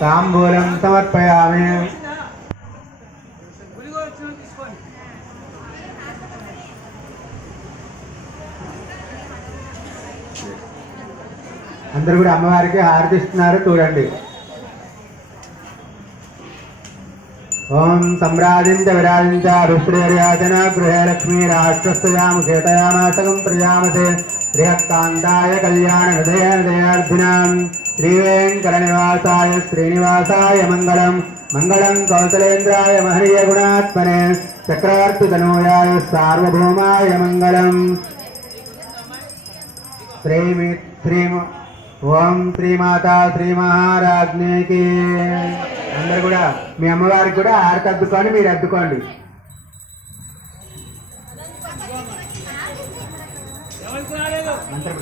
तांबूलं समर्पयामि। అందరూ కూడా అమ్మవారికి హారతి ఇస్తున్నారు చూడండి। ओम सम्राजिं च विराजिं च रुश्रेर्याचन गृहे लक्ष्मी राष्ट्रस्तयाम खेतयामासकं प्रजामते श्रीहक्कान्ताय कल्याण हृदयार्थिनां श्रीवेङ्कटनिवासाय श्रीनिवासाय मङ्गलं मङ्गलं कौसलेन्द्राय महनीय गुणात्मने चक्रवर्तितनूयाय सार्वभौमाय मङ्गलम्। ओम श्रीमाता श्री महाराज्ञी की। అందరూ కూడా మీ అమ్మవారికి కూడా హారతి అద్దుకొని మీరు అద్దుకోండి। మంత్రం